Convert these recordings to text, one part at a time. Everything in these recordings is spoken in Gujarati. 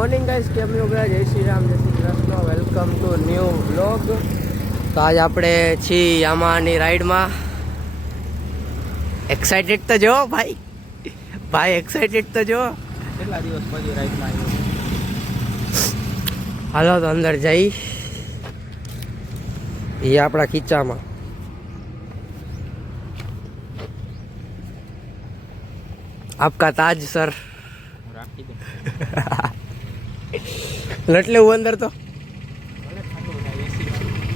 મોર્નિંગ ગાઈસ, કેમ છો બધા? જય શ્રી રામ, જય Shri Krishna, welcome to new vlog. તો આજ આપણે છીએ યામાહાની રાઈડમાં. એક્સાઇટેડ તો જો ભાઈ, એક્સાઇટેડ તો જો. કેટલા દિવસ પછી રાઈડમાં આવ્યો. હાલો તો અંદર જઈ. એ આપણા ખીચામાં આપકા તાજ સર. રાખી દે. લટ લેવું અંદર તો.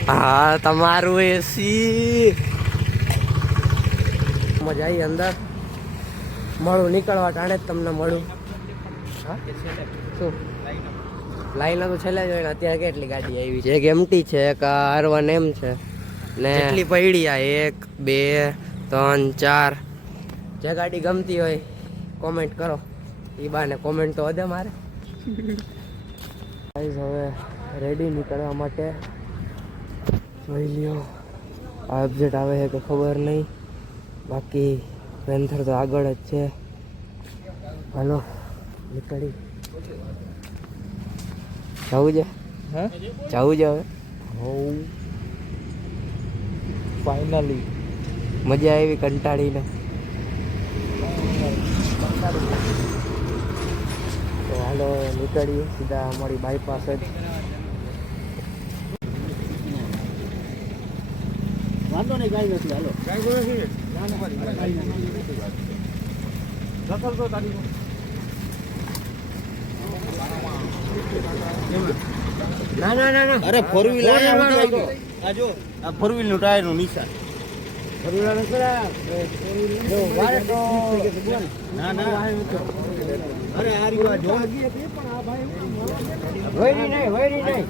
હા, તમારું એસી મજા આવી. અંદર મળું નીકળવા ટાણે જ તમને મળું. હા શું લાઈન તો છેલ્લે જોઈને અત્યારે કેટલી ગાડી આવી છે? એક એમટી છે, એક R1 M છે ને કેટલી પડી આ 1 2 3 4. જે ગાડી ગમતી હોય કોમેન્ટ કરો. એ બાને કોમેન્ટ તો વધે મારે. હવે રેડી નીકળવા માટે જોઈ લ્યો. આ અપડેટ આવે છે કે ખબર નહીં, બાકી પેન્થર તો આગળ જ છે. હાલો નીકળી જવું છે. હા, જવું છે હવે. ફાઇનલી મજા આવી કંટાળીને. તો હાલો નીકળીએ સીધા અમારી બાયપાસ જ. વાંધો નહીં, કાંઈ નથી. હાલો ના ના ના ના, અરે ફોર વ્હીલ આ જો આ ફોર વ્હીલ નું ટાયર નું નિશાન. ના ના, અરે આ રીવા જો વૈરી નહીં.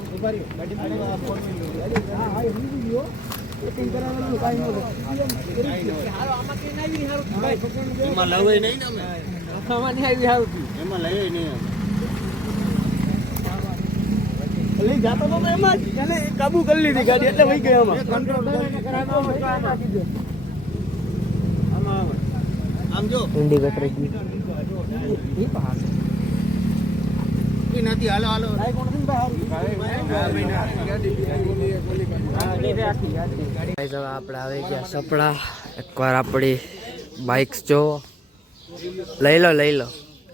એમાં લવાય નહીં ને, એમાં લવાય નહીં. લઈ જાતો તો એમાં જ એને કાબુ કરી લીધી ગાડી, એટલે વહી ગયા આમાં. આમ જો ઇન્ડિકેટર નથી. હાલો હાલો આપણે આવી ગયા સપડા. એકવાર આપણી બાઇક્સ જો લઈ લો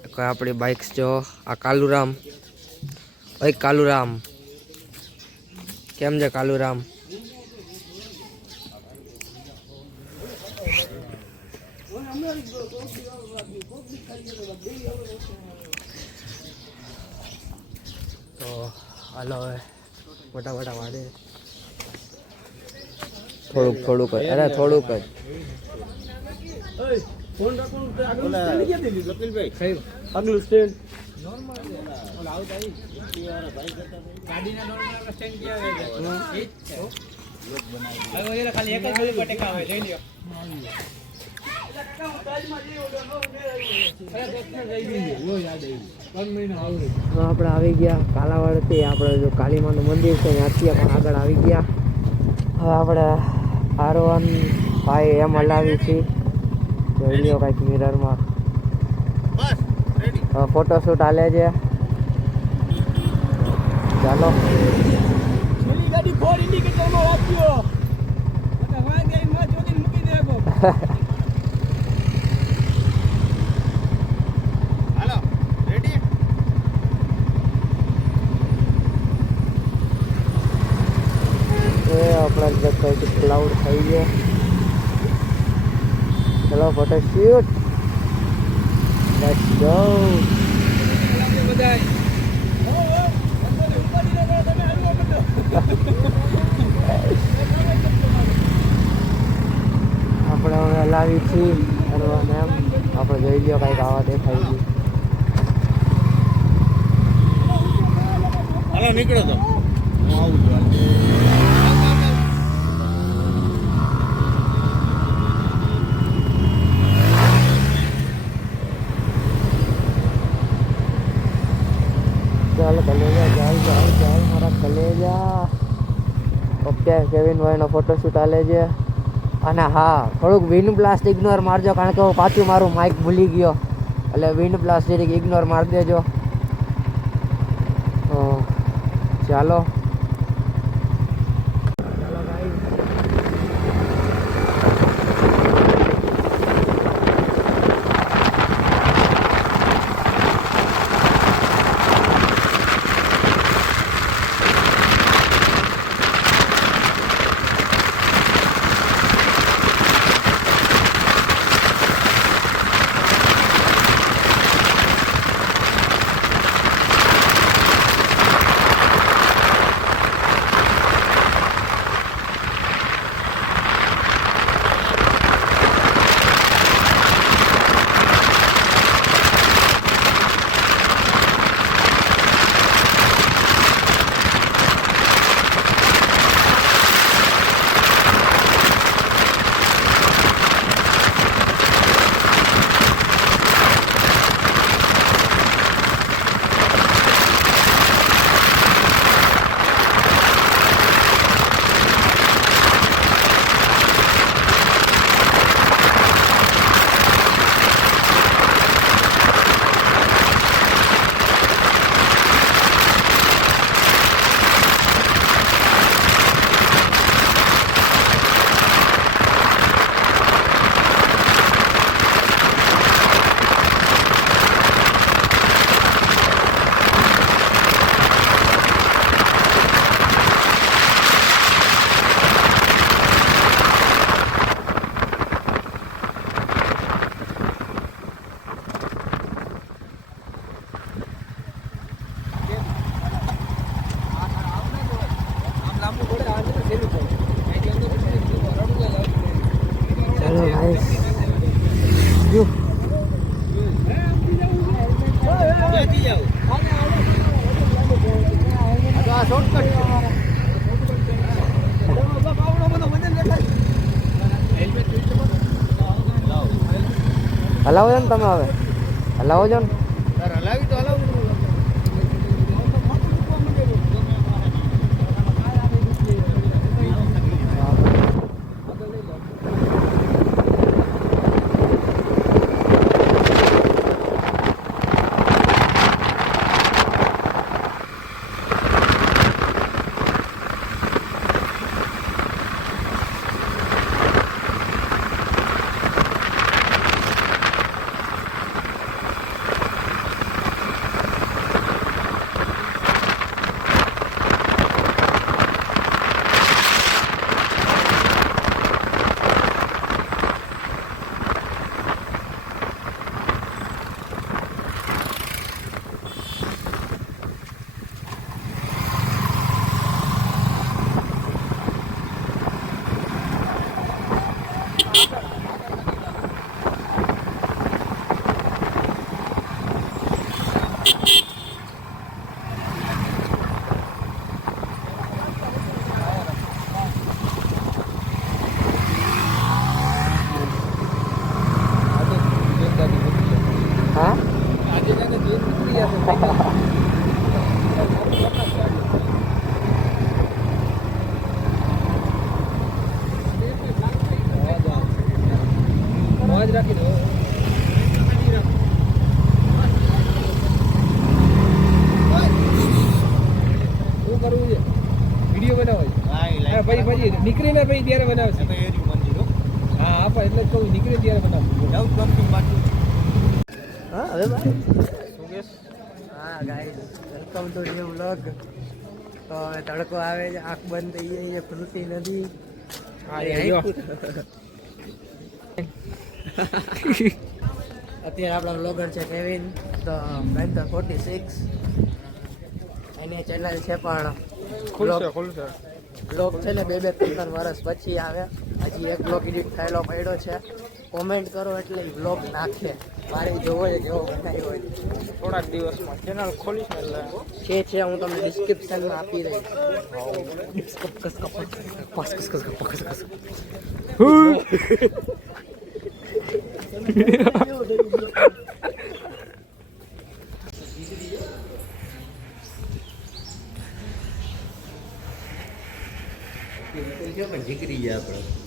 એકવાર આપણી બાઇક્સ જો. આ કાલુરામ. ઓય કાલુરામ, કેમ છે કાલુરામ? તો હાલો હવે મોટા વાળે થોડુંક જ. અરે થોડુંક જ. આગલું સ્ટેન્ડ આપણે આવી ગયા કાલાવાડથી. આપણે જો કાલીમાનું મંદિર છે ત્યાંથી પણ આગળ આવી ગયા. હવે આપણે R1 M હલાવી છીએ. જોઈ લ્યો કંઈક મિરરમાં. ફોટોશૂટ હાલે છે. ચાલો ગાડી ફોર ઇન્ડિકેટરમાં વાપર્યો. હાલો રેડી. આપણા કંઈક ક્લાઉડ થઈ ગયો. ચલો ફોટોશૂટ. Let's go. આપણે હવે લાવી છીએ કરવાને એમ. આપણે જોઈ લો કંઈક આવા દેખાય છે. હાલો નીકળો તો હું આવું છું. ચાલ કલેજા, ચાલ મારા કલેજા. ઓકે, કેવિનભાઈનો ફોટોશૂટ હાલે છે. અને હા, થોડુંક વિન્ડ બ્લાસ્ટ ઇગ્નોર મારજો, કારણ કે હું પાછું મારું માઇક ભૂલી ગયો. એટલે વિન્ડ બ્લાસ્ટ જરીક ઇગ્નોર મારી દેજો. ચાલો ચાલો ભાઈ ચાલો ભાઈ જો હલાવો છો ને તમે હવે હલાવો છો ને હલાવી તો હલાવું હા રાખી દો શું કરવું છે વિડીયો બનાવો છે પછી નીકળીને પછી ત્યારે બનાવશે હા હા પણ એટલે જ કહું નીકળે ત્યારે બનાવશું હા હવે ભાઈ હા guys welcome to new vlog તો હવે તડકો આવે છે આંખ બંધ થઈ ગઈ છે ખુલતી નથી અત્યારે આપણા વ્લોગર છે કેવિન તો 46 એને ચેનલ છે પણ ખુલશે બ્લોગ છે ને 2-3 વર્ષ પછી આવે હજી એક બ્લોગ એડિટ થયેલો પડ્યો છે કોમેન્ટ કરો એટલે બ્લોગ નાખે મારે જોવો છે કેવો બનાવ્યો હોય થોડાક દિવસમાં ચેનલ ખોલીશ ને એટલે છે હું તમને ડિસ્ક્રિપ્શનમાં આપી દઈશ પણ જીગરી ગયા આપણે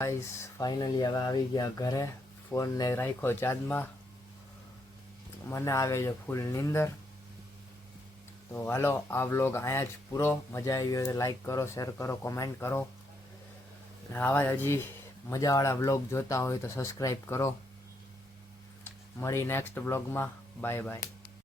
ગાઈસ ફાઇનલી હવે આવી ગયા ઘરે. ફોનને રાખ્યો ચાર્જમાં. મને આવે છે ફૂલ નીંદર. તો હાલો આ વ્લોગ અહીંયા જ પૂરો. મજા આવી હોય તો લાઈક કરો, શેર કરો, કોમેન્ટ કરો. અને આવા હજી મજાવાળા વ્લોગ જોતા હોય તો સબસ્ક્રાઈબ કરો. મળી નેક્સ્ટ વ્લોગમાં. Bye bye.